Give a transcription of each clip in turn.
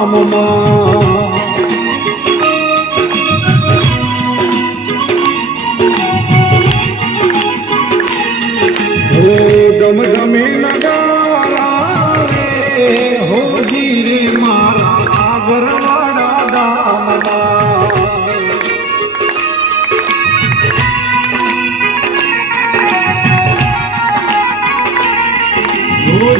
ધામમાં ગમગમે નગારા રે હોજી રે મારા ગરવાડા ધામમાં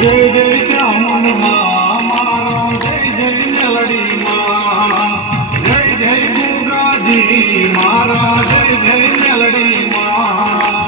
જય જય ચામુંડમાં મારો જય જય મેલડીમાં જય જય ગુગાજી મારા જય જય મેલડીમાં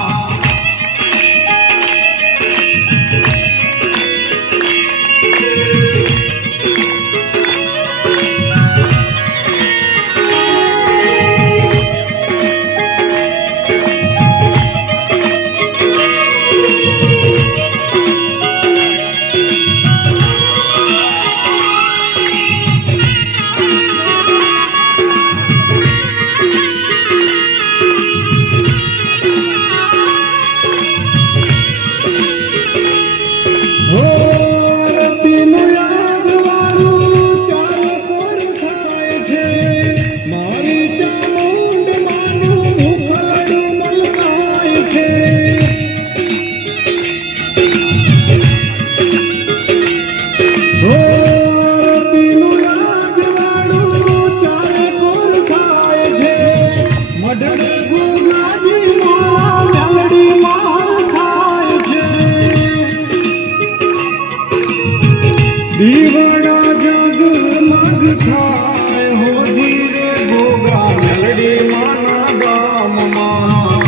દીવાડા જગમગ થાય હોજી રે ગોગા મેલડી માના ગામમાં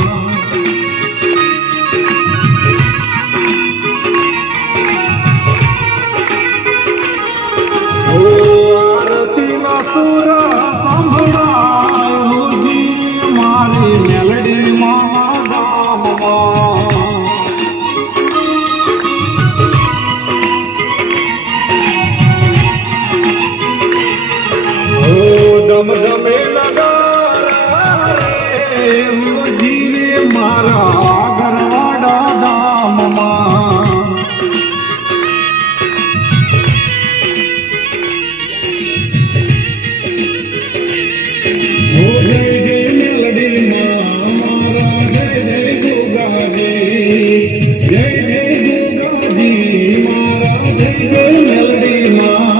ઓ આરતીના સુરા સંભળાય હોજી મારી મેલડી માના ગામમાં ગમગમે નગારા રે હોજી રે મારા ગરવાડા ધામમાં જય જય મેલડીમાં મારા જય જય ગોગાજી જય જય ગોગાજી મારા જય જય મેલડીમાં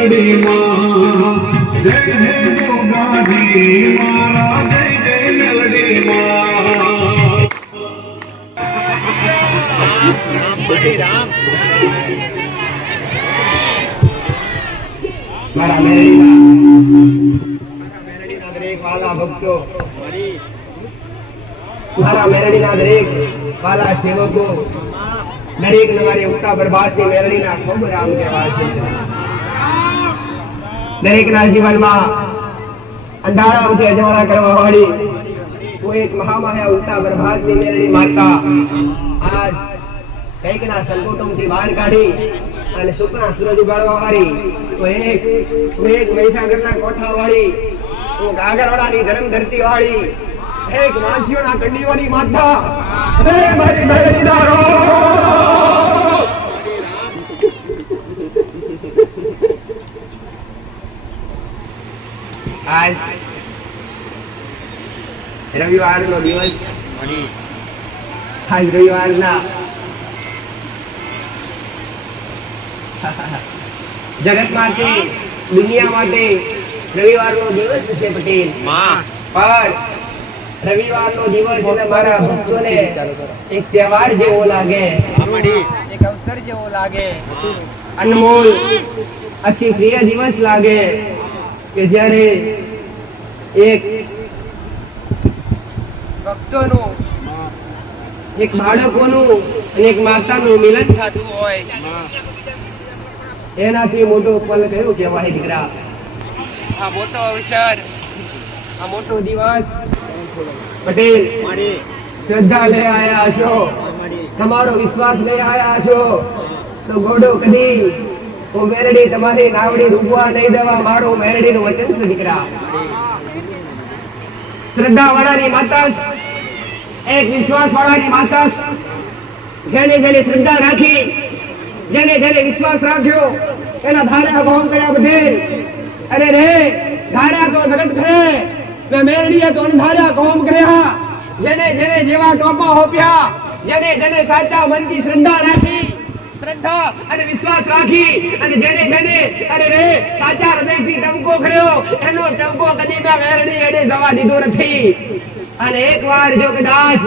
મેલડી માં જય જય ગોગાજી મારા જય જય મેલડી માં મારા મેલડીના દરેક વાલા ભક્તો, મારા મેલડીના દરેક વાલા સેવકો, દરેક નવારી ઉગતા બરબાદની મેલડીના ખૂબ રામ કહેવાય છે. દરેકના જીવનમાં અંધારામાંથી અજવાળા કરવા વાળી કોઈ એક મહામાયા ઉગતા બરબાદની મેલડી માતા આજ કઈકના સંકોટોમાંથી બહાર કાઢી અને સુખના સૂરજ ઉગાડવા વાળી, તો એક મહીસાગરના કોઠા વાળી, તો ગાગરવાડાની ધરમ ધરતી વાળી, એક વાંસીઓના કંડીઓની માતા, મારી મેલડીના રો આજ રવિવારનો દિવસ, આજ રવિવારના જગત માટે, દુનિયા માટે રવિવારનો દિવસ છે પટેલ. પણ રવિવારનો દિવસ એટલે મારા ભક્તોને એક તહેવાર જેવો લાગે, એક અવસર જેવો લાગે, અનમોલ અતિ પ્રિય દિવસ લાગે કે જ્યારે એક ભક્તોનું, એક બાળકોનું અને એક માતાનું મિલન થતું હોય, એનાથી મોટો પલ કયો કહેવાય દીકરા? આ મોટો અવસર, આ મોટો દિવસ પટેલ શ્રદ્ધા લઈ આયા છો, તમારો વિશ્વાસ લઈ આયા છો, તો ગોડો કદી હું મેરડી તમારી નાવડી રૂપવા નહીં દેવા, મારો મેરડીનું વચન છે દીકરા. શ્રદ્ધા વાળાની માતા, એક વિશ્વાસ વાળાની માતા, જેને જેને શ્રદ્ધા રાખી, જેને જેને વિશ્વાસ રાખ્યો એના ધારા ભોગ કર્યા બધે. અરે રે ધારા તો જગત કરે, મેં મેરડીએ તો અંધારા કોમ કર્યા. જેને જેને જેવા ટોપા હોપ્યા, જેને જેને સાચા મનથી શ્રદ્ધા રાખી, શ્રદ્ધા અને વિશ્વાસ રાખી, અને જેને જેને અરે રે સાચા હૃદયથી ટમકો કર્યો, એનો ટમકો કદી મેં મેરડી એડે જવા દીધો નથી. અને એકવાર જો કદાચ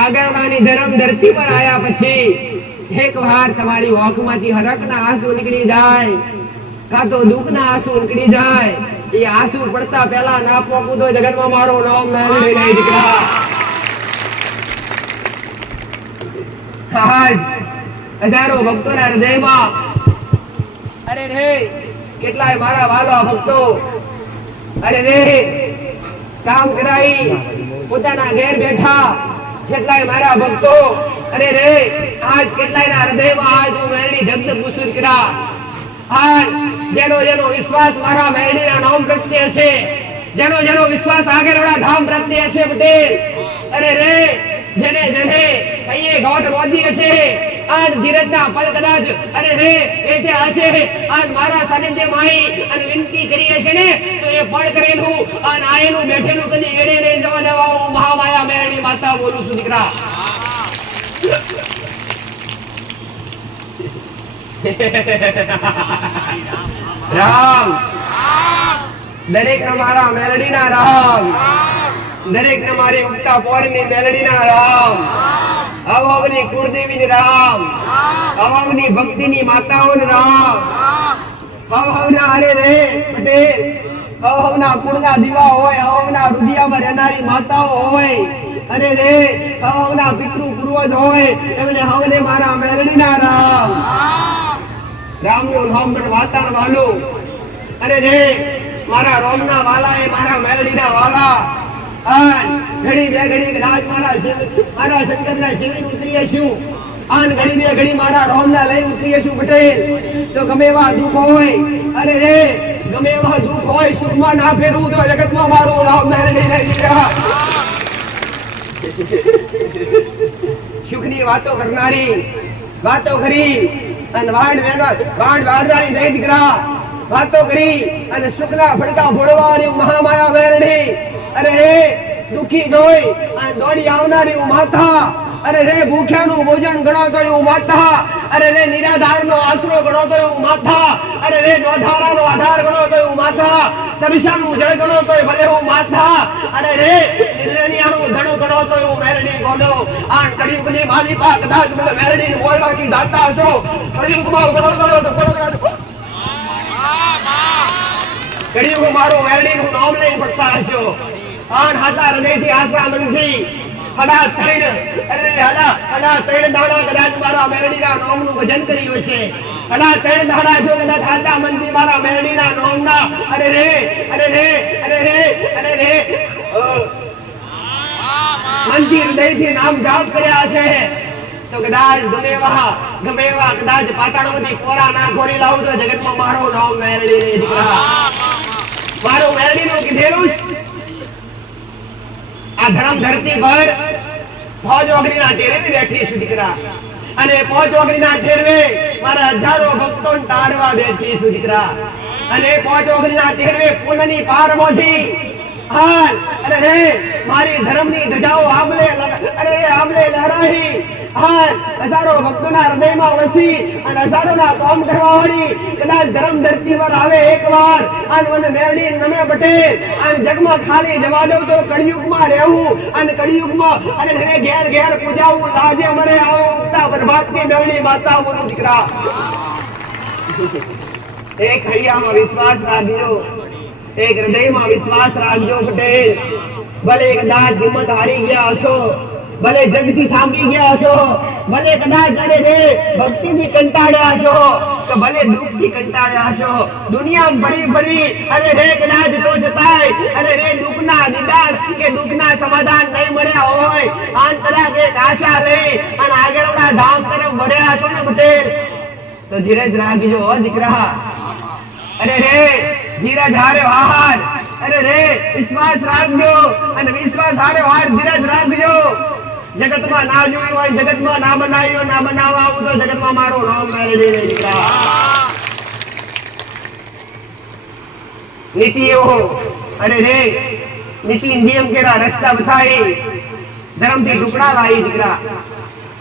આગળની ધરમ ધરતી પર આયા પછી એક વાર તમારી આંખમાંથી હરખના આંસુ નીકળી જાય, કાં તો દુઃખના આંસુ નીકળી જાય, એ આંસુ પડતા પહેલા ના પોકું તો જગતમાં મારો નામ મેળવી નહીં દીકરા. આજ હજારો ભક્તોના હૃદયમાં અરે રે કેટલાય મારા વાલા ભક્તો અરે રે કામ કરાઈ પોતાના ઘેર બેઠા, કેટલાય મારા ભક્તો અરે રે આજ કેટલાયના હૃદયમાં આજ હું મેળડી જગત કુસુર કર્યા. આજ જેનો જેનો વિશ્વાસ મારા મેળડીના નામ પ્રત્યે છે, જેનો જેનો વિશ્વાસ આગળવાળા ધામ પ્રત્યે છે પટેલ, અરે રે જેને જેને કઈએ ગોઠ બોધી હશે, આજ ધીરજના પલ કદાચ અરે રે બેઠે હશે, આજ મારા સાનિધ્યમાં આવી અને વિનંતી કરી હશે ને, તો એ પળ કરેલું અને આયેલું બેઠેલું કદી એડે નહીં જવા દેવા. હું મહામાયા મેરડી માતા બોલું છું દીકરા. રામ દરેક ને મારા મેલડીના રામ, દરેક ને મારી ઉગતા પોરની મેલડીના રામ, અવાવની કુળદેવીની રામ, અવાવની ભક્તિની માતાઓને રામ, અવાવના અરે રે પટેલ અવાવના કુળના દીવા હોય, અવાવના રુધિયામાં રહેનારી માતાઓ હોય, અરે રે અવાવના પિતૃ પૂર્વજ હોય, એમને હવને મારા મેલડીના રામ. રામનું નામ પણ વાતાર વાલું, અરે રે મારા રોમના વાલા એ મારા મેલડીના વાલા. આન ઘડી બે ઘડી રાજ મારા શંકરના શિવની ઉતરીએ છું, આન ઘડી બે ઘડી મારા રોમના લઈ ઉતરીએ છું પટેલ. તો ગમે એવા દુઃખ હોય, અરે રે ગમે એવા દુઃખ હોય, સુખમાં ના ફેરવું તો જગતમાં મારું રામ મેલડી નહીં દીકરા. સુખની વાતો કરનારી, વાતો કરી અને વાડ વાળનારી નહીં દીકરા, વાતો કરી અને સુખના ભડકા ભોળવાની મહામાયા મેલડી. અરે રે દુખી જોઈ અને દોડી આવનારી માતા, અરે રે ભૂખ્યાનું ભોજન ગણો તો એવું માથા, અરે રે નિરાધારનો આશરો ગણો તો એવું માથા, અરે રે નોધારાનો આધાર ગણો તો એવું માથા, તરસાનું જળ ગણો તો ભલે એવું માથા, અરે રે નિર્જનિયાનું ધણ ગણો તો એવું મેલડી બોલો. આ કળિયુગની માલિકા કદાચ મને મેલડીને બોલવા કી જાતા હશો, કળિયુગમાં ગણો તો કળિયુગ મારું મેલડીનું નામ લઈને પડતા હશો. આન હાથા હૃદયથી આશરા મનથી હડા ત્રણ દાડા કદાચ મારા મેલડીના નામનું ભજન કર્યું હશે. હડા ત્રણ દાડા જો કદાચ હાથા મનથી મારા મેલડીના નામના અરે રે મનથી હૃદયથી નામ જાપ કર્યા હશે તો કદાચ ગમે એવા કદાચ પાતાળમાંથી કોરા ના ખોરી લાવું તો જગતમાં મારું નામ મેલડી રે દીકરા. મારું મેલડીનું કીધેલું આ ધર્મ ધરતી પર ફોજ ઓગરીના ટેરવે બેઠી છું દીકરા, અને ફોજ ઓગરીના ટેરવે મારા હજારો ભક્તો તારવા બેઠી છું દીકરા, અને ફોજ ઓગરીના ટેરવે પુણ્યની પાર મોઢી અરે રે મારી ધર્મની ધજાઓ આંબલે લહેરાઈ હજારો ભક્તોના હૃદયમાં વસી અને હજારોના કામ કરવા વાળી કદાચ ધર્મ ધરતી પર આવે એકવાર અને મને મેલડી નમે પટેલ અને જગમાં ખાલી જવા દઉં તો કળિયુગમાં રહેવું અને કળિયુગમાં અને મને ઘેર ઘેર પૂજાવું લાજે મળે આવતા પ્રભાતની મેલડી માતા બોલું દીકરા. એક હૈયામાં વિશ્વાસ રાખજો, એક હૃદયમાં વિશ્વાસ રાખજો પટેલ. ભલે કદાચ હિંમત હારી ગયા હશો, ભલે જગથી થાંભી ગયા હશો, ભલે કદાચ અરે રે ભક્તિથી કંટાળ્યા હશો કે ભલે દુઃખથી કંટાળ્યા હશો, દુનિયામાં ફરી અરે રે કદાચ તો છતાંય અરે રે દુઃખના દીદાર કે દુઃખના સમાધાન નહીં મળ્યા હોય આન કદાચ એક આશા લઈ અને આગળના ધામ તરફ વળ્યા છો ને પટેલ તો ધીરજ રાખજો દીકરા. અરે રે ધીરજ હારે હાર, અરે રે વિશ્વાસ રાખજો અને વિશ્વાસ હારે હાર ધીરજ રાખજો. જગતમાં ના જોયું હોય, જગતમાં ના બનાવ્યું, ના બનાવવા આવું તો જગતમાં મારું નામ મેળવી લે દીકરા. નીતિ એવો અરે રે નીતિ નિયમ કેરા રસ્તા બતાવી, ધર્મથી ટુકડા લાવી દીકરા,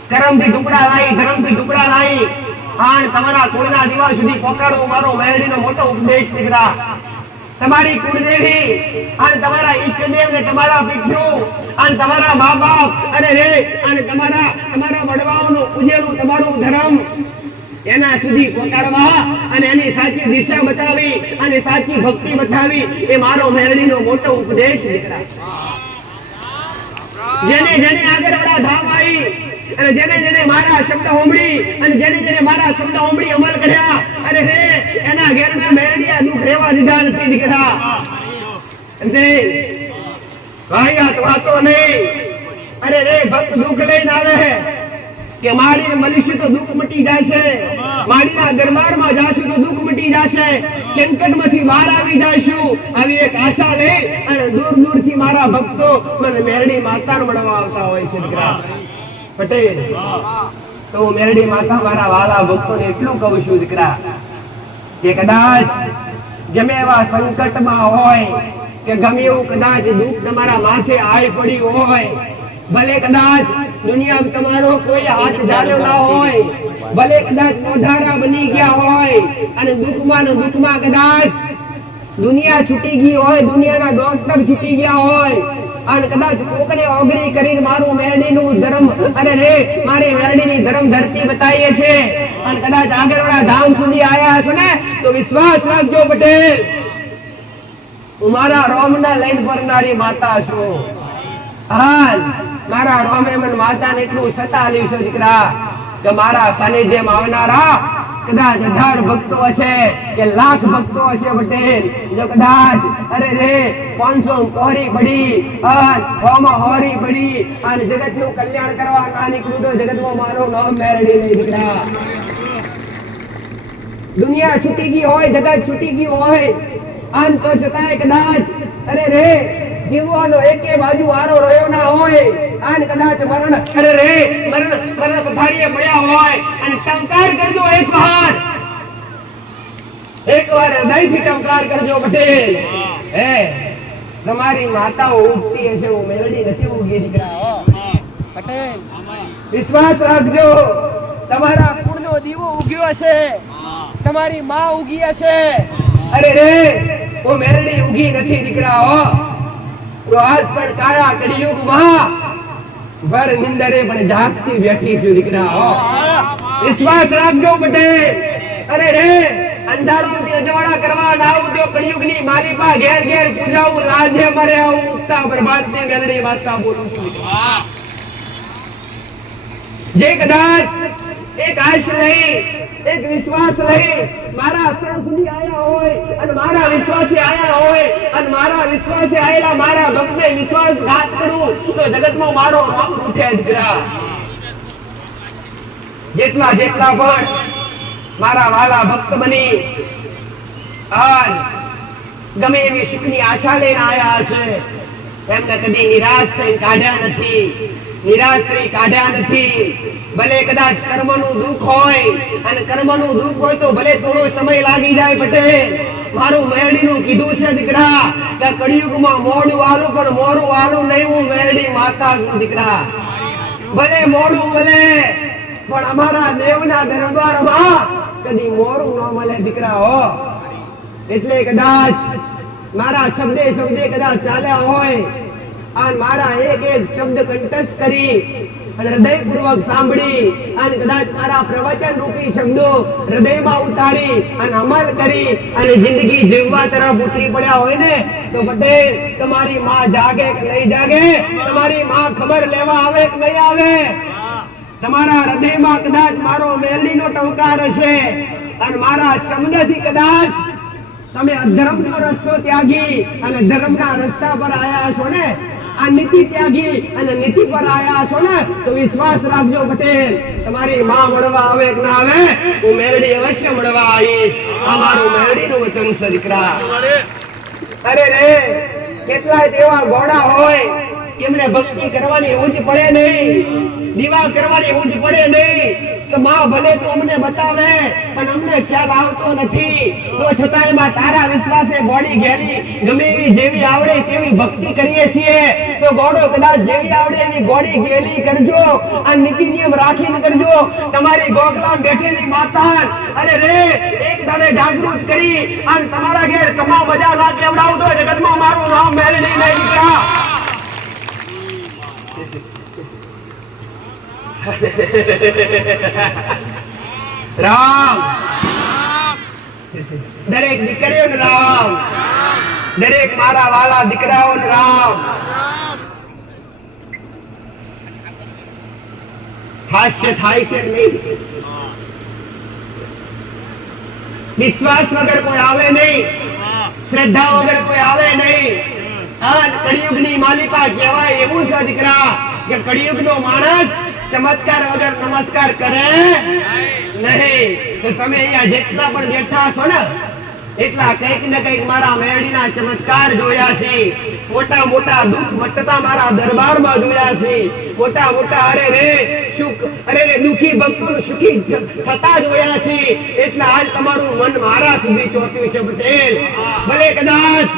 કર્મથી ટુકડા લાવી, ધર્મથી ટુકડા લાવી આન તમારા કુળના દીવા સુધી પહોંચાડવું મારો મેળડીનો મોટો ઉપદેશ દીકરા. તમારી કુળદેવી અને તમારા ઈષ્ટદેવ ને તમારા પિતૃ અને તમારા મા બાપ અરે રે અને તમારા વડવાઓનું પૂજેલું તમારું ધર્મ એના સુધી પહોંચાડવા અને એની સાચી દિશા બતાવી અને સાચી ભક્તિ બતાવી એ મારો મેળડીનો મોટો ઉપદેશ દીકરા. જેને આગળ વાળા ધામ આવી અને જેને મારા શબ્દ હોંભળી અને જેને મારા શબ્દ હોંભળી અમલ કર્યા અરે હે એના ઘેરના મેરડિયા દુઃખ રહેવા દીધા નથી દીકરા. ભાઈ વાતો નહીં અરે રે ભક્ત દુઃખ લઈને આવે કે મારી મનુષ્ય તો દુઃખ મટી જશે, મારીના દરબારમાં જાશું તો દુઃખ મટી જશે, સંકટમાંથી બહાર આવી જઈશું આવી એક આશા લઈ અને દૂર થી મારા ભક્તો મને મેરડી માતાને મળવા આવતા હોય છે દીકરા. પટેલ તો હું મેરડી માતા મારા વાલા ભક્તોને એટલું કહું છું દીકરા કે કદાચ ગમે એવા સંકટમાં હોય કે ગમે એવું કદાચ દુઃખ તમારા માથે આવી પડ્યું હોય, ભલે કદાચ દુનિયામાં તમારો કોઈ હાથ ચાલ્યો ના હોય, ભલે કદાચ મોઢારા બની ગયા હોય અને દુઃખમાં કદાચ દુનિયા છૂટી ગઈ હોય, દુનિયાના ડોક્ટર છૂટી ગયા હોય અને કદાચ કોકને ઓગરી કરીને મારું મેરડીનું ધર્મ અરે રે મારી મેરડીની ધર્મ ધરતી બતાવીએ છે અને કદાચ આગળવાળા ધામ સુધી આયા છો ને તો વિશ્વાસ રાખજો પટેલ હું મારા રોમના લઈને ફરનારી માતા છું. હાલ મારા રોમે મને માતાને એટલું સતાવ્યું છે દીકરા કે મારા સાનિધ્યમાં આવનારા કદાચ 1000 ભક્તો હશે કે લાખ ભક્તો હશે પટેલ, જો કદાચ અરે રે 500 પહોરી પડી હોમાં હોરી પડી અને જગતનું કલ્યાણ કરવા ના નીકળું તો જગતમાં મારું નામ મેરડી નહીં દીકરા. દુનિયા છૂટી ગઈ હોય, જગત છૂટી ગયું હોય અને તો છતાંય કદાચ અરે રે જીવવાનો એકે બાજુ વારો રહ્યો ના હોય અને કદાચ મરણ અરે રે મરણ પથારીએ પડ્યા હોય અને ટંકાર કરજો એકવાર હૃદયથી ટંકાર કરજો પટેલ. હે તમારી માતાઓ ઉગતી હશે, હું મેલડી નથી ઉગી દીકરા પટેલ. વિશ્વાસ રાખજો, તમારા કુળનો દીવો ઉગ્યો હશે, તમારી માં ઉગી હશે. અરે રે હું મેરડી ઉગી નથી દીકરા હો, તો આજ પણ કાળા કળિયુગમાં ભર નિંદરે પણ જાગતી બેઠી છું દીકરા હો. વિશ્વાસ રાખજો પટેલ. અરે રે અંધારું અજવાળા કરવા લાવું તો કળિયુગની મારી પા ઘેર ઘેર પૂજાવું, લાજે મરે આવું ઉગતા પ્રભાતની મેલડી વાર્તા બોલું છું. જે કદાચ એક આશ લઈ, એક વિશ્વાસ લઈ મારા શરણ સુધી આયા હોય અને મારા વિશ્વાસી આયા હોય અને મારા વિશ્વાસી આયેલા મારા ભક્તને વિશ્વાસઘાત કરું તો જગતમાં મારો નામ ઉઠે દીકરા. જેટલા જેટલા પણ મારા વાલા ભક્ત બની આજ ગમે એવી સુખની આશા લઈને આયા છે, એમને કદી નિરાશ થઈ કાઢ્યા નથી, નિરાશ કરી કાઢ્યા નથી. ભલે કદાચ કર્મનું દુઃખ હોય અને કર્મનું દુઃખ હોય તો ભલે થોડો સમય લાગી જાય પટેલ, મારું મેરડીનું કીધું છે દીકરા કે કળિયુગમાં મોડું આલું પણ મોરું આલું નહીં, હું મેરડી માતા છું દીકરા. ભલે મોડું ભલે પણ અમારા દેવના દરબારમાં કદી મોરું ન મળે દીકરા હો. એટલે કદાચ મારા શબ્દે શબ્દે કદાચ ચાલ્યા હોય અને મારા એક એક શબ્દ કંઠસ્થ કરી અને હૃદયપૂર્વક સાંભળી અને કદાચ મારા પ્રવચન રૂપી શબ્દો હૃદયમાં ઉતારી અને અમલ કરી અને જિંદગી જીવવા તરફ ઉતરી પડ્યા હોય ને તો પટેલ તમારી માં જાગે કે નહીં જાગે, તમારી માં ખબર લેવા આવે કે નહીં આવે, તમારા હૃદયમાં કદાચ મારો મેલડીનો ટંકાર હશે અને મારા શબ્દથી કદાચ તમે અધર્મનો રસ્તો ત્યાગી અને ધર્મના રસ્તા પર આયા છો ને, આ નીતિ ત્યાગી અને નીતિ પર આયા છો ને, તો વિશ્વાસ રાખજો પટેલ તમારી માં મળવા આવે કે ના આવે, હું મેરડી અવશ્ય મળવા આવીશ. આ મારું મેરડીનું વચન છે દીકરા. અરે રે કેટલાય તેવા ઘોડા હોય એમને ભક્તિ કરવાની ઊંચ પડે નહીં, દીવા કરવાની ઊંચ પડે નહીં, તો માં ભલે તો અમને બતાવે પણ અમને ખ્યાલ આવતો નથી, તો છતાંય માં તારા વિશ્વાસે ગોળી ઘેરી ગમે એવી જેવી આવડે તેવી ભક્તિ કરીએ છીએ, તો ગોળો કદાચ જેવી આવડે એવી ગોળી ઘેરી કરજો અને નીતિ નિયમ રાખીને કરજો. તમારી ગોખલામાં બેઠેલી માતા અને રે એક દાડે જાગૃત કરી અને તમારા ઘેર કમા મજા ના કેવડાવતો જગતમાં મારું નામ મેલડી નહીં દીકરા. રામ દરેક દીકરીઓને રામ, દરેક મારા વાલા દીકરાઓને રામ. હાસ્ય થાય છે નહીં, વિશ્વાસ વગર કોઈ આવે નહીં, શ્રદ્ધા વગર કોઈ આવે નહીં. આ કળિયુગની માલિકા કહેવાય એવું છે દીકરા કે કળિયુગનો માણસ ચમત્કાર વગર નમસ્કાર કરે નહીં. તો તમે અહીંયા જેટલા પણ બેઠા છો ને એટલા કંઈક ને કંઈક મારા મેરડીના ચમત્કાર જોયા છે, મોટા મોટા દુઃખ મટતા મારા દરબારમાં જોયા છે, મોટા મોટા અરે રે સુખ અરે રે દુઃખી ભક્તોને સુખી થતા જોયા છે. એટલે આજ તમારું મન મારા સુધી ચોટ્યું છે પટેલ. ભલે કદાચ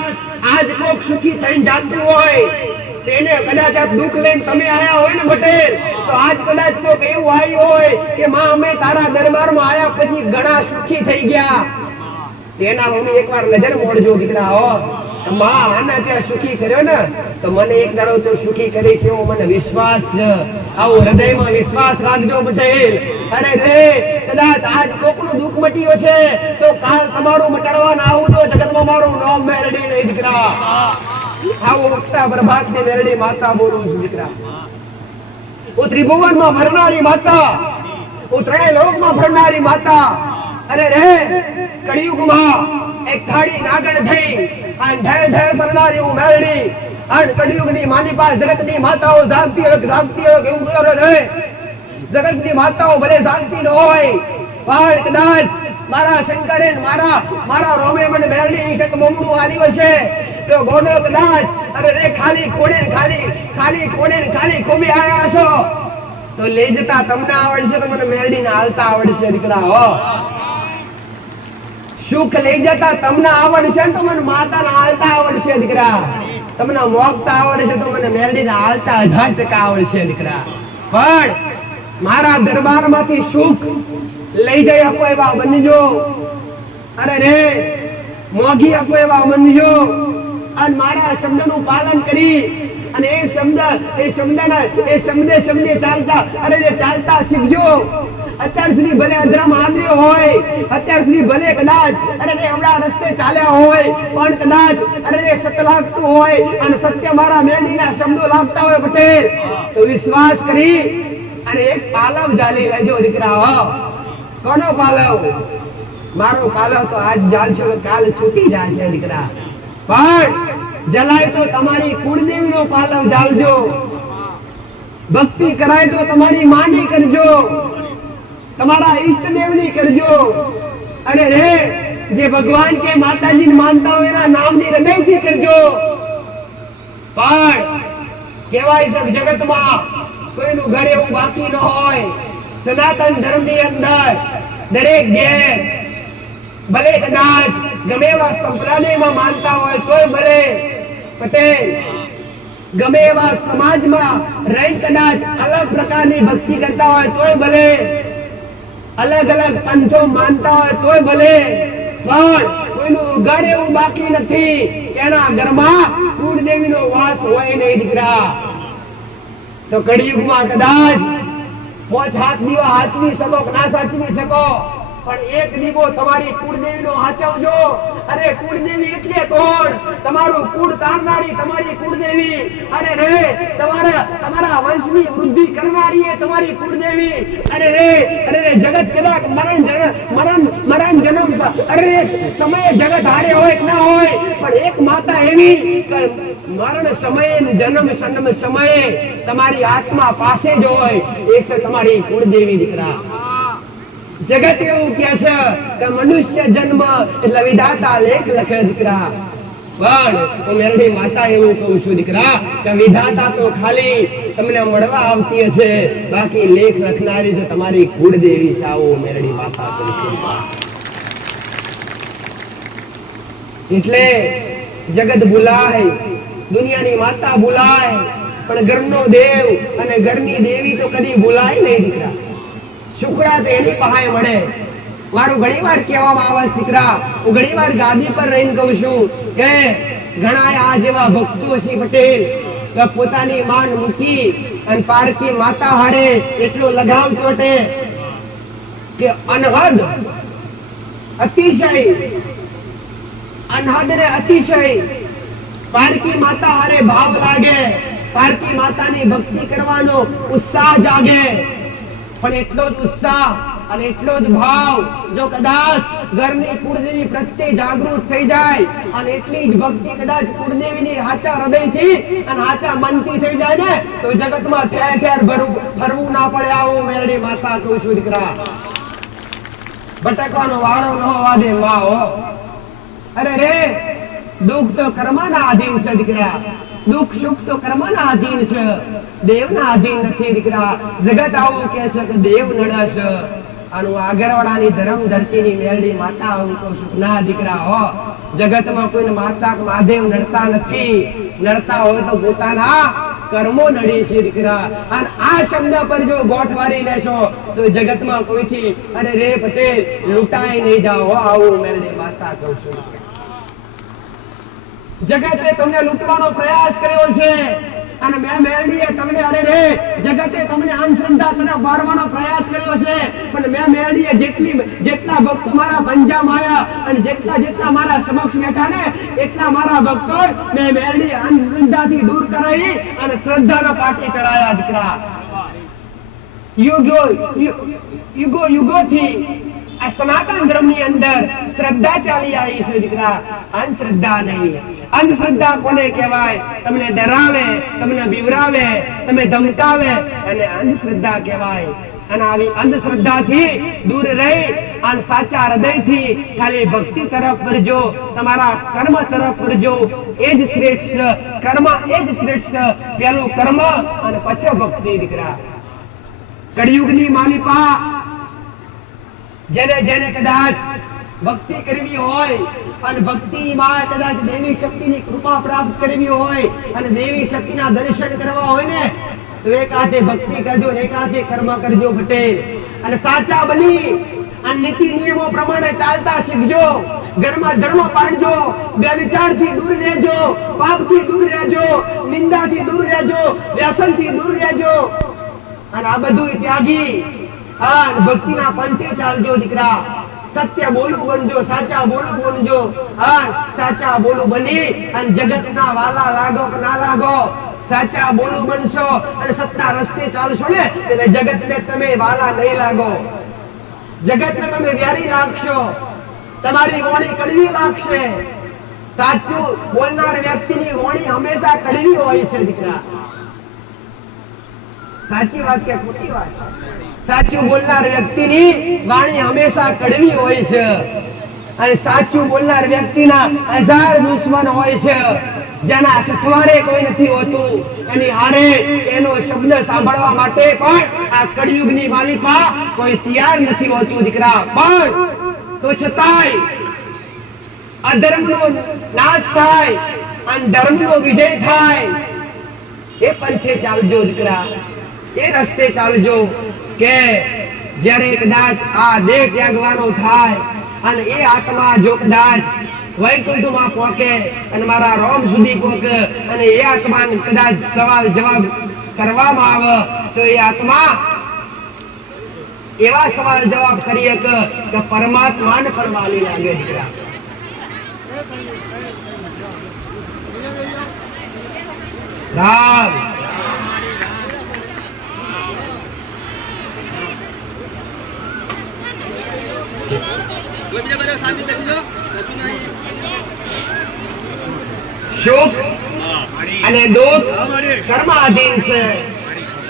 આજ કોક સુખી થઈને જાતું હોય તેને કદાચ આ દુઃખ લઈને તમે આયા હોય ને પટેલ, તો આજ કદાચ કોક એવું આવ્યું હોય કે માં અમે તારા દરબારમાં આયા પછી ઘણા સુખી થઈ ગયા, તેના અમે એકવાર નજર મોડજો દીકરા હો. માં આના ત્યાં સુખી કર્યો ને તો મને એક દાડો તો સુખી કરી છે એવો મને વિશ્વાસ છે. આવો હૃદયમાં વિશ્વાસ રાખજો પટેલ. અરે રે કદાચ આજ કોકનું દુઃખ મટ્યું છે તો કાલ તમારું મટાડવા ના આવું તો જગતમાં મારું નામ મેરડી નહીં દીકરા. આવો ઉગતા પ્રભાતની મેરડી માતા બોલું છું દીકરા. હું ત્રિભુવનમાં ભરનારી માતા, હું ત્રણેય લોકમાં ભરનારી માતા. અરે રે કળિયુગમાં એક થાળી નાગણ થઈ અને ઢેર ઢેર ભરનારી હું મેરડી અને કળિયુગની માલિકા જગતની માતાઓ જાગતી હોય કે એવું કરે રે. જગતની માતાઓ ભલે જાગતી ન હોય પણ કદાચ મારા શંકરે મારા રોમે મને મેરડી વિશે તો મોમનું આલ્યું છે તો ગોડો કદાચ અરે રે ખાલી ખોબી આયા છો તો લઈ જતા તમને આવડશે તો મને મેરડીને હાલતા આવડશે દીકરા હો. સુખ લઈ જતા તમને આવડશે તો મને માતાને હાલતા આવડશે દીકરા. તમને મોગતા આવડશે તો મને મેરડીને હાલતા 1000% આવડશે દીકરા. પણ મારા દરબારમાંથી સુખ લઈ જઈ શકો એવા બનજો. અરે રે મોગી શકો એવા બનજો અને મારા શબ્દનું પાલન કરી અને એ શબ્દે ચાલતા અરે રે ચાલતા શીખજો. અત્યાર સુધી ભલે અધરમ આંધળ્યો હોય, અત્યાર સુધી ભલે કદાચ અરે રે હમણાં રસ્તે ચાલ્યા હોય, પણ કદાચ અરે રે સત્ય લાગતું હોય અને સત્ય મારા મેળીના શબ્દો લાગતા હોય પટેલ, તો વિશ્વાસ કરી અને એક પાલવ જાલી લેજો દીકરા. હો કોનો પાલવ? મારો પાલવ તો આજ જાળશો કાલ છૂટી જશે દીકરા. પણ જલાય તો તમારી કુળદેવીનો પાલવ જાળજો, ભક્તિ કરાય તો તમારી માની કરજો, તમારા ઈષ્ટદેવની કરજો. અને રે જે ભગવાન કે માતાજી માનતા હોય એના નામની હૃદયથી કરજો. પણ કહેવાય છે જગતમાં કોઈનું ઘર એવું બાકી ન હોય. સનાતન ધર્મની અંદર દરેક ઘેર ભલે કદાચ ગમે એવા સંપ્રદાયમાં માનતા હોય તોય ભલે પટેલ, ગમે એવા સમાજમાં રહી કદાચ અલગ પ્રકારની ભક્તિ કરતા હોય તોય ભલે, અલગ અલગ પંથો માનતા હોય તોય ભલે, પણ કોઈનું ઘર એવું બાકી નથી કે એના ઘરમાં કુળદેવીનો વાસ હોય નહીં દીકરા. તો કળિયુગમાં કદાચ 5 હાથ દીવા હાચવી શકો કે ના સાચવી શકો, પણ એક દીવો તમારી કુળદેવીનો હાચવજો. અરે કુળદેવી એટલે કોણ? તમારું કુળ તારનારી તમારી કુળદેવી. અરે રે તમારા વંશની વૃદ્ધિ કરનારી એ તમારી કુળદેવી. અરે રે જગત કદાચ મરણ જન્મ અરે સમયે જગત હારે હોય કે ના હોય, પણ એક માતા એવી મરણ સમયે જન્મ સમયે તમારી આત્મા પાસે જ હોય, એ છે તમારી કુળદેવી દીકરા. જગત એવું કહે છે કે મનુષ્ય જન્મ એટલે વિધાતા લેખ લખે દીકરા, પણ હું મેરડી માતા એવું કહું છું દીકરા કે વિધાતા તો ખાલી તમને મળવા આવતી હશે, બાકી લેખ લખનારી તો તમારી કુળદેવી છે. આવો મેરડી માતા કહું છું. એટલે જગત ભૂલાય, દુનિયાની માતા ભૂલાય, પણ ઘરનો દેવ અને ઘરની દેવી તો કદી ભૂલાય નહીં દીકરા. શુક્રા તો એની પાસે મળે. મારું ઘણીવાર કહેવામાં આવે છે દીકરા, હું ઘણીવાર ગાદી પર રહીને કહું છું કે ઘણા આ જેવા ભક્તો છે પટેલ કે પોતાની માન મૂકી અને પારકી માતા હારે એટલો લગાવ ચોટે કે અનહદ ને અતિશય પારકી માતા હારે ભાવ લાગે, પારકી માતાની ભક્તિ કરવાનો ઉત્સાહ જાગે. પણ એટલો જ ઉત્સાહ અને એટલો જ ભાવ જો કદાચ ઘરની કુળદેવી પ્રત્યે જાગૃત થઈ જાય અને એટલી જ ભક્તિ કદાચ કુળદેવીની સાચા હૃદયથી અને સાચા મનથી થઈ જાય ને, તો જગતમાં ઠેર ઠેર ફરવું ના પડે. આવું મેરડી માતા કહું છું દીકરા. ભટકવાનો વારો ન હોવા દે માં. હો અરે રે દુઃખ તો કર્મના આધીન છે દીકરા, દુઃખ સુખ તો કર્મના આધીન છે, દેવના આધીન નથી દીકરા. જગત આવું કે છે કે દેવ નડશ, અને આગરવાડાની ધર્મ ધરતીની મેરડી માતા આવું કહું છું ના દીકરા. હો જગતમાં કોઈ માતા મહાદેવ નડતા નથી, નડતા હોય તો પોતાના કર્મો નડી છે દીકરા. અને આ શબ્દ પર જો ગોઠવારી લેશો તો જગતમાં કોઈથી અરે રે પટેલ લૂંટાઈ નહીં જાઓ. હો આવું મેરડી માતા કહું છું. જગતે તમને લૂંટવાનો પ્રયાસ કર્યો છે અને મેં મેરડીએ તમને અરે રે જગતે તમને અંધશ્રદ્ધા તરફ વાળવાનો પ્રયાસ કર્યો છે, પણ મેં મેરડીએ જેટલા ભક્તો મારા પંજામાં આવ્યા અને જેટલા મારા સમક્ષ બેઠા ને એટલા મારા ભક્તો મેં મેરડીએ અંધશ્રદ્ધાથી દૂર કરાવી અને શ્રદ્ધાના પાટી ચડાયા દીકરા. યુગોથી આ સનાતન ધર્મની અંદર શ્રદ્ધા ચાલી આવી છે દીકરા, અંધશ્રદ્ધા નહીં. અંધશ્રદ્ધા કોને કહેવાય? તમને ડરાવે, તમને બીવરાવે, તમે ધમકાવે અને અંધશ્રદ્ધા કહેવાય. અને આવી અંધશ્રદ્ધાથી દૂર રહી અને સાચા હૃદયથી ખાલી ભક્તિ તરફ વળજો, તમારા કર્મ તરફ વળજો. એ જ શ્રેષ્ઠ કર્મ, એ જ શ્રેષ્ઠ. પેલું કર્મ અને પછી ભક્તિ દીકરા. કળિયુગની માલિપા જેને કદાચ ભક્તિ કરવી હોય અને ભક્તિમાં કદાચ દેવી શક્તિની કૃપા પ્રાપ્ત કરવી હોય અને દેવી શક્તિના દર્શન કરવા હોય ને, તો એક હાથે ભક્તિ કરજો ને એક હાથે કર્મ કરજો પટેલ. અને સાચા બની અને નીતિ નિયમો પ્રમાણે ચાલતા શીખજો. ઘરમાં ધર્મ પાળજો, વ્યભિચારથી દૂર રહેજો, પાપથી દૂર રહેજો, નિંદાથી દૂર રહેજો, વ્યસનથી દૂર રહેજો. અને આ બધું ત્યાગી અને ભક્તિના પંથે ચાલજો દીકરા. સત્ય બોલું બનજો, સાચા બોલું બનજો. અને સાચા બોલું બની અને જગતના વાલા લાગો કે ના લાગો, સાચા બોલું બનશો અને સત્યના રસ્તે ચાલશો ને એટલે જગતને તમે વાલા નહીં લાગો, જગતને તમે વ્યારી લાગશો, તમારી વાણી કડવી લાગશે. સાચું બોલનાર વ્યક્તિની વાણી હંમેશા કડવી હોય છે દીકરા. સાચી વાત કે ખોટી વાત? સાચું બોલનાર વ્યક્તિની વાણી હંમેશા કડવી હોય છે. અને સાચું બોલનાર વ્યક્તિના 1000 દુશ્મન હોય છે. જેના સથવારે કોઈ નથી હોતું, એની હારે એનો શબ્દ સાંભળવા માટે પણ આ કળિયુગની માલિકા કોઈ તૈયાર નથી હોતું દીકરા. પણ તો છતાંય અધર્મનો નાશ થાય અને ધર્મનો વિજય થાય એ પંથે ચાલજો દીકરા, એ રસ્તે ચાલજો કે જ્યારે કદાચ આ દેહ ત્યાગવાનો થાય અને એ આત્મા જો કદાચ વૈકુંઠમાં પહોંચે અને મારા રોમ સુધી પહોંચે અને એ આત્માને કદાચ સવાલ જવાબ કરવામાં આવે તો એ આત્મા એવા સવાલ જવાબ કરી શકે કે પરમાત્માને પણ વાલી લાગે દીકરા. રામ સુખ અને દુઃખ કર્માધીન છે.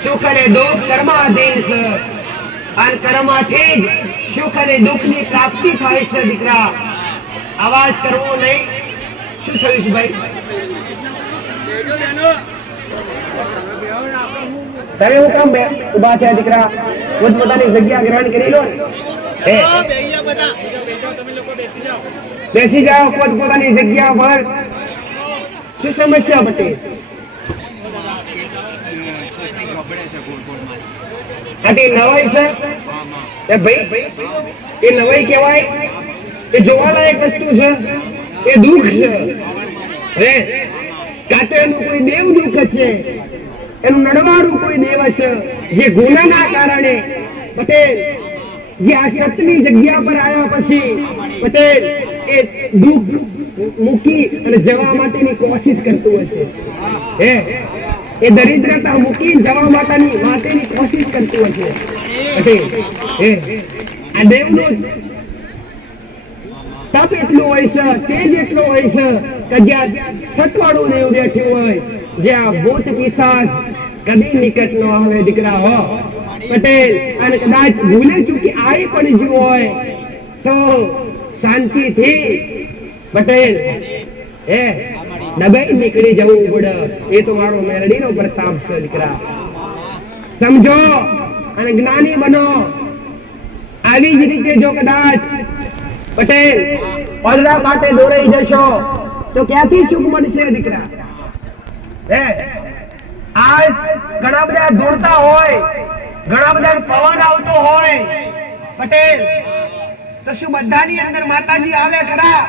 સુખ અને દુઃખ કર્માધીન છે. અને કર્મથી જ સુખ અને દુઃખની પ્રાપ્તિ થાય છે દીકરા. આવાજ કરવો નહીં. શું થયું છે ભાઈ? તમે હું કામ ઉભા થયા દીકરા? પોતપોતાની જગ્યા ગ્રહણ કરી લો ને. બેસી જાઓ પોતપોતાની જગ્યા પર. શું સમસ્યા પટેલ? નવાઈ છે એ ભાઈ, એ નવાઈ કહેવાય? એ જોવાલાયક વસ્તુ છે? એ દુઃખ છે. કાં તો એનું કોઈ દેવ દુઃખ છે, એનું નડવાળું કોઈ દેવ છે જે ગુનાના કારણે પટેલ જે આ સતની જગ્યા પર આવ્યા પછી પટેલ એ દુઃખ મૂકી અને જવા માટેની કોશિશ કરતું હશે. એ દરિદ્રતા મૂકી જવા માટેની કોશિશ કરતું હશે પટેલ. આ દેવનો તપ એટલું હોય છે, તેજ એટલું હોય છે કે જ્યાં સતવાળું દેવ બેઠું હોય, જ્યાં ભૂત પિશાચ કદી નિકટ ન આવે દીકરા. હો પટેલ અને કદાચ ભૂલે ચૂકી આવી પણ જ હોય તો શાંતિથી પટેલ દબાઈ નીકળી જવું પડે. એ તો મારો મેલડીનો પ્રતાપ છે દીકરા. સમજો અને જ્ઞાની બનો. આવી જ રીતે જો કદાચ પટેલ ઓલરા માટે દોરાઈ જશો તો ક્યાંથી સુખ મળશે દીકરા? આજ ઘણા બધા દોડતા હોય, ઘણા બધા પવન આવતો હોય પટેલ, તો શું બધાની અંદર માતાજી આવે ખરા?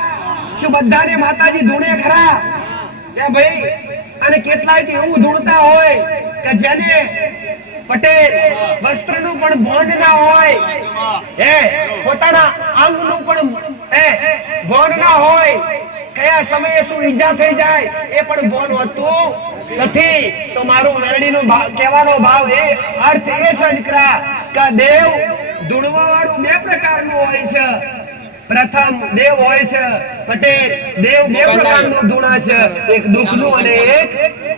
શું બધાને માતાજી ધૂણે ખરા? ભાઈ અને કેટલાય એવું ધૂણતા હોય કે જેને પટેલ વસ્ત્રનું પણ ભોંડ ના હોય, પોતાના અંગનું પણ ભોંડ ના હોય, કયા સમયે શું ઈજા થઈ જાય એ પણ ભોંડ હોતું નથી. તો મારું મેરડીનો કહેવાનો ભાવ એ અર્થ એ છે દીકરા કે દેવ ધૂણવા વાળું બે પ્રકારનું હોય છે. પ્રથમ દેવ હોય છે પટેલ, દેવ બે પ્રકારનું ધૂણા છે, એક દુઃખનું અને એક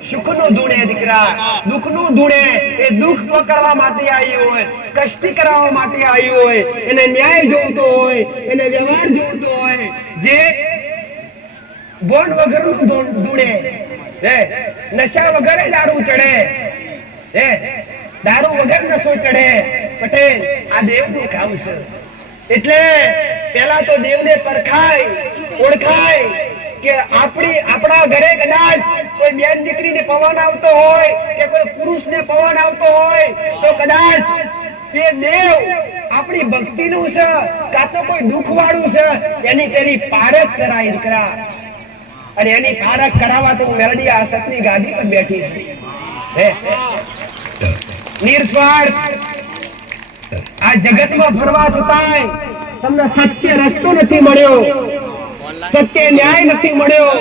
સુખનું ધૂણે દીકરા. દુઃખનું ધૂણે એ દુઃખ પકડવા માટે આવ્યું હોય, કષ્ટી કરાવવા માટે આવ્યું હોય, એને ન્યાય જોઈતો હોય, એને વ્યવહાર જોઈતો હોય. જે બોન્ડ વગરનું ધૂણે, નશા વગર દારૂ ચડે, દારૂ વગર નશો ચડે પટેલ. આ દેવનું કામ છે. એટલે પેલા તો દેવને પરખાય, ઓળખાય કે આપણા ઘરે કદાચ કોઈ બેન દીકરીને પવન આવતો હોય કે કોઈ પુરુષને પવન આવતો હોય તો કદાચ તે દેવ આપણી ભક્તિનું છે કાં તો કોઈ દુઃખ વાળું છે એની તેની પારખ કરાય દીકરા, અને એની પારખ કરાવવા તો મેલડી આ સતની ગાદી પર બેઠી છે. નિર્સ્વાર્થ આ જગતમાં ફરવા છતાંય તમને સત્ય રસ્તો નથી મળ્યો, સત્ય ન્યાય નથી મળ્યો,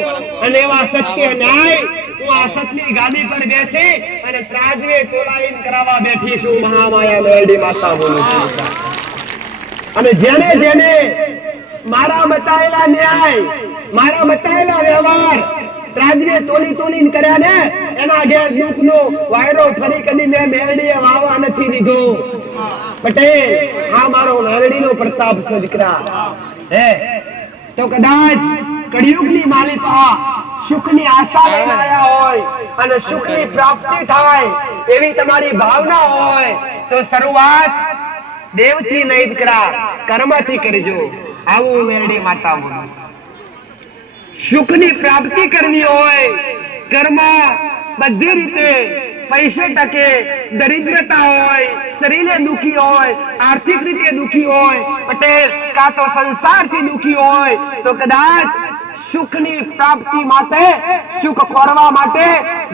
અને એવા સત્ય ન્યાય હું આ સતની ગાદી પર બેસી અને ત્રાજવે તોલાઈન કરાવવા બેઠી છું. મહામાયા મેલડી માતા બોલું છું. અને જેને જેને મારા બતાવેલા ન્યાય, મારા બતાવેલા વ્યવહાર ત્રાજવે તોલીને કર્યા ને, એના ઘેર દુઃખનો વાયરો ફરી કદી મેં મેલડીએ વાવવા નથી દીધો. પટેલ આ મારો મેલડીનો પ્રતાપ છે દીકરા. તો કદાચ કળિયુગની માલિકા સુખની આશા લઈને આવ્યા હોય અને સુખની પ્રાપ્તિ થાય એવી તમારી ભાવના હોય તો શરૂઆત દેવથી નહીં દીકરા, કર્મથી કરજો. આવું મેલડી માતા બોલું. સુખની પ્રાપ્તિ કરવી હોય કર્મ બધી રીતે, પૈસે ટકે, દરિદ્રતા હોય, શરીરે દુખી હોય, આર્થિક રીતે દુખી હોય, પટેલ કાં તો સંસારથી દુખી હોય તો કદાચ સુખની પ્રાપ્તિ માટે, સુખ ખોરવા માટે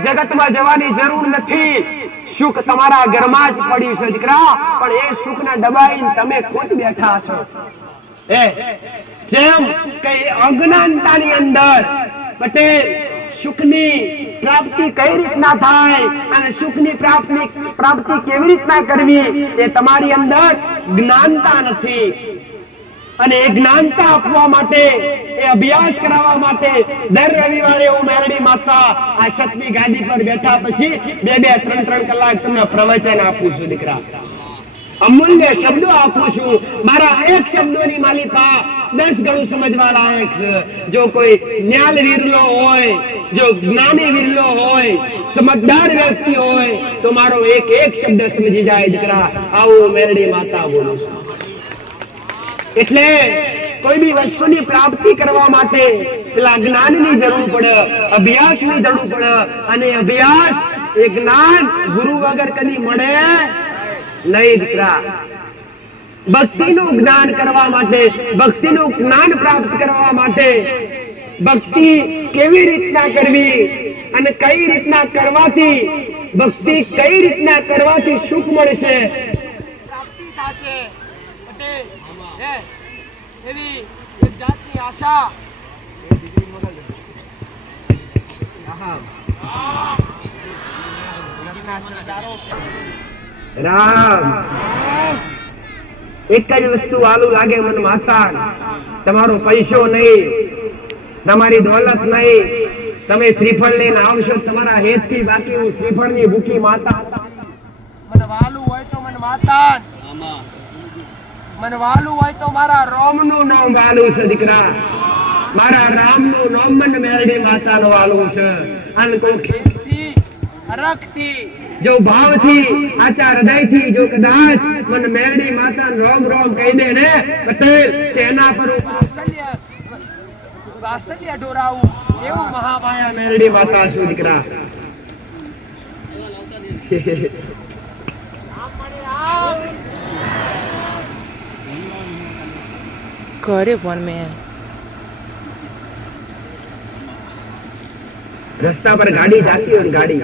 જગતમાં જવાની જરૂર નથી. સુખ તમારા ઘરમાં જ પડ્યું છે દીકરા, પણ એ સુખના દબાઈને તમે ખુદ બેઠા છો. જેમ કે અજ્ઞાનતાની અંદર પટેલ સુખની પ્રાપ્તિ કઈ રીતના થાય અને સુખની પ્રાપ્તિ કેવી રીતના કરવી એ તમારી અંદર જ્ઞાનતા નથી. અને એ જ્ઞાનતા આપવા માટે, એ અભ્યાસ કરાવવા માટે દર રવિવારે હું મેલડી માતા આ સતની ગાદી પર બેઠા પછી 2-3 કલાક તમને પ્રવચન આપું છું દીકરા. અમૂલ્ય શબ્દો આપું છું. મારા એક શબ્દોની માલિકા 10 ગણું સમજવા લાયક છે. જો કોઈ જ્ઞાન વિરલો હોય, જો જ્ઞાની વિરલો હોય, સમજદાર વ્યક્તિ હોય તો મારો એક શબ્દ સમજી જાય દીકરા. આવું મેલડી માતા બોલું છું. એટલે કોઈ બી વસ્તુની પ્રાપ્તિ કરવા માટે પેલા જ્ઞાનની જરૂર પડે, અભ્યાસની જરૂર પડે, અને અભ્યાસ એ જ્ઞાન ગુરુ વગર કદી મળે નહીં દીકરા. ભક્તિનું જ્ઞાન કરવા માટે, ભક્તિનું જ્ઞાન પ્રાપ્ત કરવા માટે ભક્તિ કેવી રીતના કરવી અને કઈ રીતના કરવાથી, ભક્તિ કઈ રીતના કરવાથી સુખ મળશે, પ્રાપ્તિ થશે. પટેલ એવી એક જાતની આશા રામ. એક જ વસ્તુ આલું લાગે મન માતા, તમારો પૈસો નહીં, તમારી દોલત નહીં, તમે શ્રીફળ લઈને આવશો તમારા હેતથી, બાકી હું શ્રીફળની ભૂખી માતા. મને વાલું હોય તો મને માતા, મને વાલું હોય તો મારા રોમનું નામ વાલું છે દીકરા. મારા રામનું નામ મને મેલડી માતાનું વાલું છે. અને કોઈ ખેતથી, હરખથી, જો ભાવથી, આચા હૃદયથી જો કદાચ મને મેલડી માતા રોમ રોમ કહી દે ને પટેલ, તેના પર વાત્સલ્ય ઢોરાવું એવું મહામાયા મેલડી માતા છું દીકરા. કરે પણ મેં રસ્તા પર ગાડી જાતી હોય, ગાડી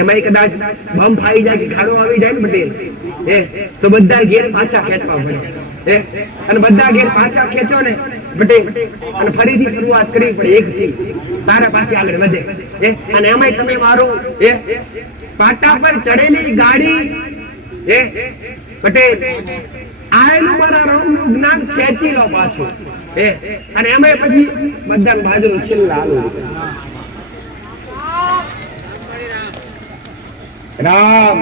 એમાં કદાચ બમ ફાઈ જાય કે ખાડો આવી જાય ને પટેલ, તો બધા ઘેર પાછા ખેંચવા પડે. અને બધા ઘેર પાછા ખેંચો ને પટેલ, અને ફરીથી શરૂઆત કરવી પડે એકથી, તારા પાછી આગળ વધે. અને એમાં તમે મારું પાટા પર ચડેલી ગાડી પટેલ આયેલું મારા રામનું જ્ઞાન ખેંચી લો પાછું. અને એમાં પછી બધા બાજુનું છેલ્લા આલું રામ,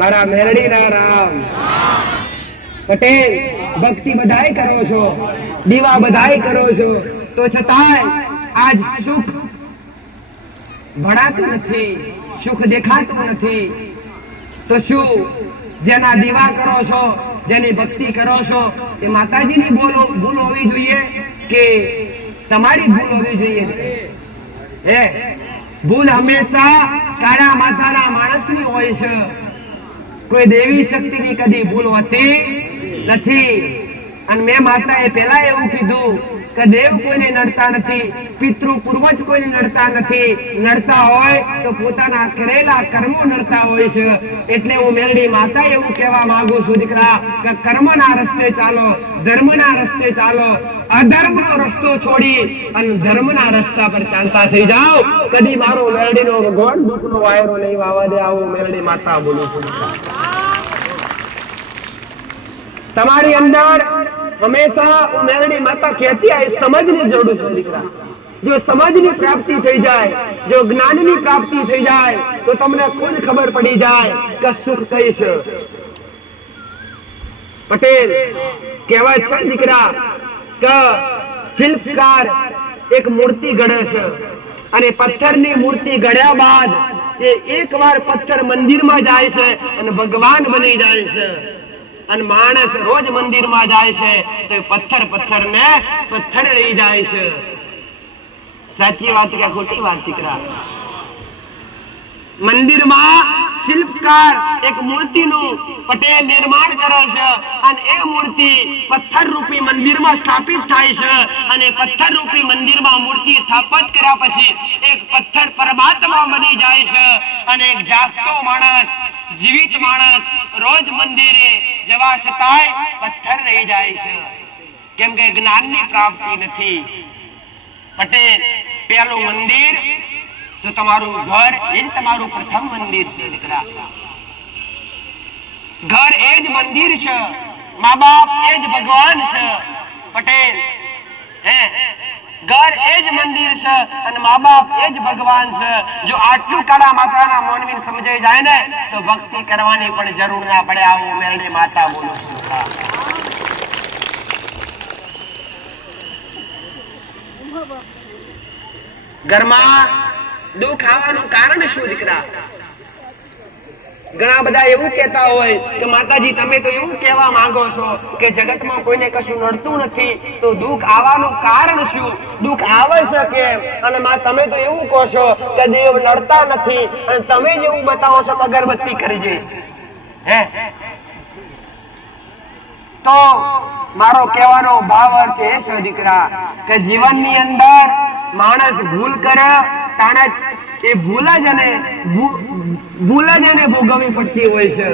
મારા મેરડીના રામ. પટેલ ભક્તિ બધાય કરો છો, દીવા બધાય કરો છો, તો છતાંય આજ સુખ ભણાતું નથી, સુખ દેખાતું નથી. તો શું જેના દીવા કરો છો, જેની ભક્તિ કરો છો, એ માતાજીની ભૂલ હોવી જોઈએ કે તમારી ભૂલ હોવી જોઈએ? એ ભૂલ હંમેશા કાળા માથાના માણસની હોય છે, કોઈ દેવી શક્તિની કદી ભૂલ હોતી નથી. અને મેં માતાએ પહેલા એવું કીધું કે દેવ કોઈને નડતા નથી, પિતૃ પૂર્વજ કોઈને નડતા નથી, નડતા હોય તો પોતાના કરેલા કર્મો નડતા હોય છે. એટલે હું મેલડી માતા એવું કહેવા માંગુ છું દીકરા કે કર્મના રસ્તે ચાલો, ધર્મના રસ્તે ચાલો, અધર્મનો રસ્તો છોડી અને ધર્મના રસ્તા પર ચાલતા થઈ જાઓ. કદી મારો મેલડીનો ભગવાન દુઃખનો વાયરો નહીં વાવા દે, આવું મેલડી માતા બોલું છું. તમારી અંદર હંમેશા હું મેલડી માતા કહેતી આ સમજની જરૂર છે દીકરા. જો સમજની પ્રાપ્તિ થઈ જાય, જો જ્ઞાનની પ્રાપ્તિ થઈ જાય તો તમને ખુદ ખબર પડી જાય કે સુખ કઈ છે. પટેલ કહેવાય છે દીકરા કે શિલ્પકાર એક મૂર્તિ ઘડે છે અને પથ્થરની મૂર્તિ ઘડ્યા બાદ એ એકવાર પથ્થર મંદિરમાં જાય છે અને ભગવાન બની જાય છે. અને માણસ રોજ મંદિરમાં જાય છે તો પથ્થર ને પથ્થર રહી જાય છે. સાચી વાત કે ખોટી વાત દીકરા? મંદિરમાં શિલ્પકાર એક મૂર્તિનું પટેલ નિર્માણ કરે છે અને એ મૂર્તિ પથ્થર રૂપી મંદિરમાં સ્થાપિત થાય છે. અને પથ્થર રૂપી મંદિરમાં મૂર્તિ સ્થાપિત કર્યા પછી એક પથ્થર પરમાત્મા બની જાય છે. અને એક જાગતો માણસ, જીવિત માણસ રોજ મંદિરે જવા છતાંય પથ્થર રહી જાય છે, કેમ કે જ્ઞાનની પ્રાપ્તિ નથી. પટેલ પેલું મંદિર તો તમારું ઘર એ જ તમારું પ્રથમ મંદિર છે દીકરા. ઘર એ જ મંદિર છે, મા બાપ એ જ ભગવાન છે. પટેલ ઘર એ જ મંદિર છે અને મા બાપ એ જ ભગવાન છે. જો આટલું કાળા માતાના માનવી સમજાઈ જાય ને તો ભક્તિ કરવાની પણ જરૂર ના પડે. આવું મેલડી માતા બોલું છું. ઘરમાં દુઃખ આવવાનું કારણ શું દીકરા? ઘણા બધા એવું કહેતા હોય કે માતાજી તમે તો એવું કહેવા માંગો છો કે જગતમાં કોઈને કશું નડતું નથી, તો દુઃખ આવવાનું કારણ શું? દુઃખ આવે છે કેમ? અને માં તમે તો એવું કહો છો કે દેવ નડતા નથી અને તમે જ એવું બતાવો છો કે અગરબત્તી કરી જઈ. તો મારો કહેવાનો ભાવ અર્થ એ છે દીકરા કે જીવનની અંદર માણસ ભૂલ કરે તાણે એ ભૂલ જ એને ભોગવવી પડતી હોય છે.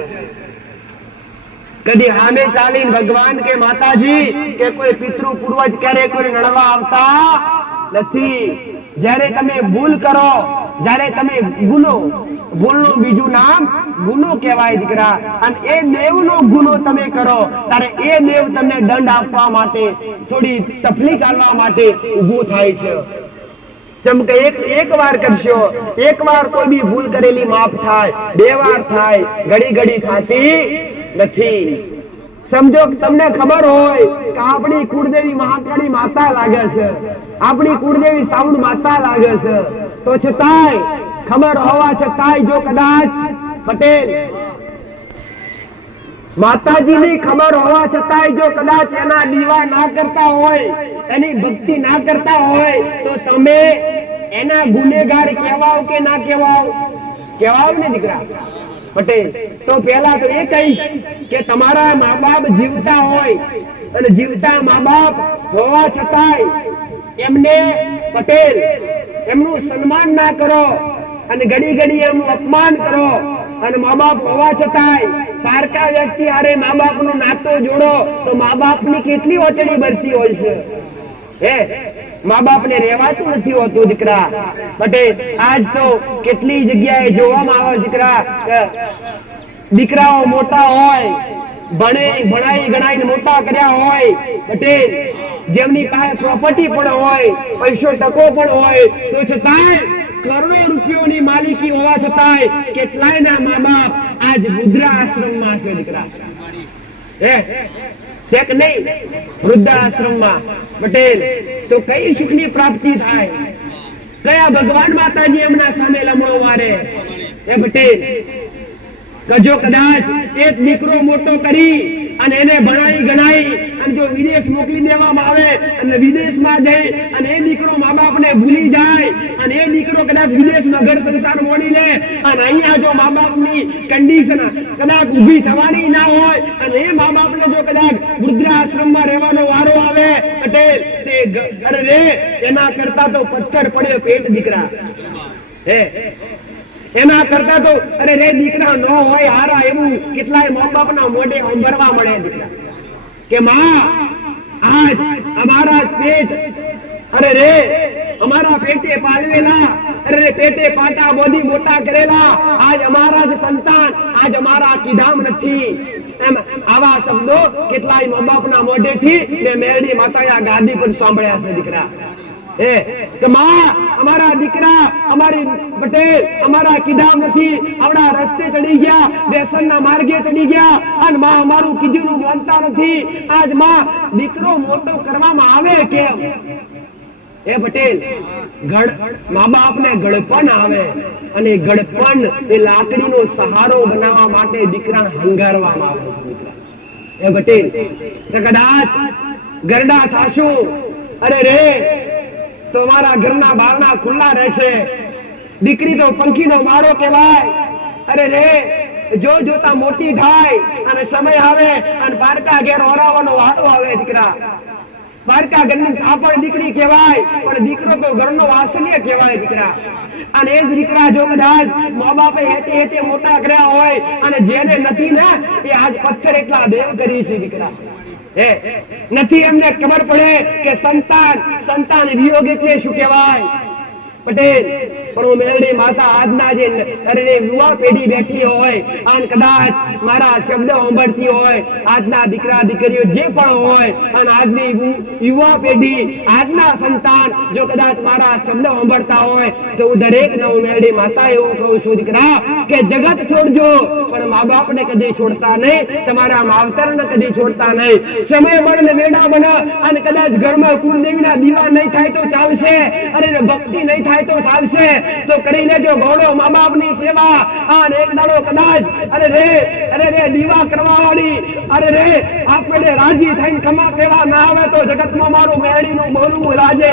કદી સામે ચાલીને ભગવાન કે માતાજી કે કોઈ પિતૃ પૂર્વજ ક્યારે કોઈ નડવા આવતા નથી. જ્યારે તમે ભૂલ કરો, જ્યારે તમે ભૂલનું બીજું નામ ગુનો કહેવાય દીકરા. અને એ દેવનો ગુનો તમે કરો ત્યારે એ દેવ તમને દંડ આપવા માટે, થોડી તકલીફ આલવા માટે ઊભું થાય છે. જેમ કે એક વાર કરશો, એક વાર કોઈ બી ભૂલ કરેલી માફ થાય, બે વાર થાય, ઘડી થતી નથી. સમજો તમને ખબર હોય કે આપણી કુળદેવી મહાકાળી માતા લાગે છે, આપણી કુળદેવી સાઉન્ડ માતા લાગે છે, તો છતાંય ખબર હોવા છતાંય જો કદાચ પટેલ માતાજીની ખબર હોવા છતાંય જો કદાચ એના દીવા ના કરતા હોય, એની ભક્તિ ના કરતા હોય તો તમે એના ગુનેગાર કહેવાઓ કે ના કહેવાઓ? કહેવાઓ ને દીકરા. પટેલ તો પહેલા તો એ કહીશ કે તમારા મા બાપ જીવતા હોય અને જીવતા મા બાપ હોવા છતાંય એમને પટેલ એમનું સન્માન ના કરો અને ઘડી એમનું અપમાન કરો. અને મા બાપ હોવા છતાંય પારકા વ્યક્તિ હારે મા બાપ નો નાતો જોડો તો મા બાપ ની કેટલી ઓચડી બરતી હોય છે. મા બાપ ને રહેવાતું નથી હોતું દીકરા. પટેલ આજ તો કેટલી જગ્યાએ જોવામાં આવે દીકરા, દીકરાઓ મોટા હોય, ભણાઈ ગણાઈને મોટા કર્યા હોય પટેલ, જેમની પાસે પ્રોપર્ટી પણ હોય, પૈસો ટકો પણ હોય, તો છતાંય કરોડો રૂપિયાની માલિકી હોવા છતાંય કેટલાય ના મા બાપ આજ વૃદ્ધાશ્રમમાં છે દીકરા. છે કે નહીં? વૃદ્ધાશ્રમમાં. પટેલ તો કઈ સુખની પ્રાપ્તિ થાય? કયા ભગવાન માતાજી એમના સામે લમણો મારે? પટેલ જો કદાચ એક દીકરો મોટો કરી અને એને ભણાઈ ગણાઈ અને જો વિદેશ મોકલી દેવામાં આવે અને વિદેશમાં જઈ અને એ દીકરો મા બાપને ભૂલી જાય અને એ દીકરો કદાચ વિદેશમાં ઘર સંસાર મોડી લે અને અહીંયા જો મા બાપની કન્ડિશન કદાચ ઊભી થવાની ના હોય અને એ મા બાપને જો કદાચ વૃદ્ધાશ્રમમાં રહેવાનો વારો આવે પટેલ તે અરે રે એના કરતા તો પથ્થર પડ્યો પેટ દીકરા હે એના કરતા તો અરે રે દીકરા ન હોય હારા એવું કેટલાય મા બાપના મોઢે સાંભળવા મળે દીકરા કે માં આજ અમારા પેટ અરે રે અમારા પેટે પાલવેલા અરે રે પેટે પાટા બોધી મોટા કરેલા આજ અમારા જ સંતાન આજ અમારા કીધામ નથી એમ આવા શબ્દો કેટલાય મા બાપના મોઢેથી મેં મેરડી માતાના ગાદી પર સાંભળ્યા છે દીકરા કે માં અમારા દીકરા અમારી પટેલ અમારા કીધામ નથી આવડા રસ્તે ચડી ગયા વ્યસનના માર્ગે ચડી ગયા અને માં અમારું કીધું માનતા નથી આજ માં દીકરો મોટો કરવામાં આવે કેમ એ પટેલ મા બાપને ગળપણ આવે અને ગળપણ એ લાકડીનો સહારો બનાવવા માટે દીકરાને હંગારવામાં આવે એ પટેલ કદાચ ગરડા થાશું અરે રે તો અમારા ઘરના બારણા ખુલ્લા રહેશે દીકરી તો પંખીનો માળો કહેવાય અરે રે જો જોતા મોટી થાય અને સમય આવે અને પારકા ઘેર ઓરાવાનો વારો આવે દીકરા પારકા ઘરની થાપણ દીકરી કહેવાય પણ દીકરો તો ઘરનો વાસનીય કહેવાય દીકરા અને એ જ દીકરા જો કદાચ મા બાપે હેતે હેતે મોટા કર્યા હોય અને જેને નથી ને એ આજ પથ્થર એટલા દેવ કરી છે દીકરા નથી એમને ખબર પડે કે સંતાન વિયોગ એટલે શું કહેવાય પટેલ પણ હું મેરડી માતા આજના જે અરે યુવા પેઢી બેઠી હોય અને કદાચ મારા શબ્દ સાંભળતી હોય આજના દીકરા દીકરીઓ જે પણ હોય અને આજની યુવા પેઢી આજના સંતાન જો કદાચ મારા શબ્દ સાંભળતા હોય તો હું દરેક ને હું મેરડી માતા એવું કહું છું દીકરા કે જગત છોડજો પણ મા બાપ ને કદી છોડતા નહીં તમારા માવતર ને કદી છોડતા નહીં સમય બળ ને વેડા બને અને કદાચ ઘરમાં કુળદેવીના દીવા નહીં થાય તો ચાલશે અરે ભક્તિ નહીં થાય તો ચાલશે તો કરી લેજો ગોળો મા બાપ ની સેવા અને એક દાડો કદાચ અરે રે દીવા કરવા વાળી અરે રે આપણે રાજી થઈને કમા કેવા ના આવે તો જગતમાં મારું મેરડી નું બોલવું લાજે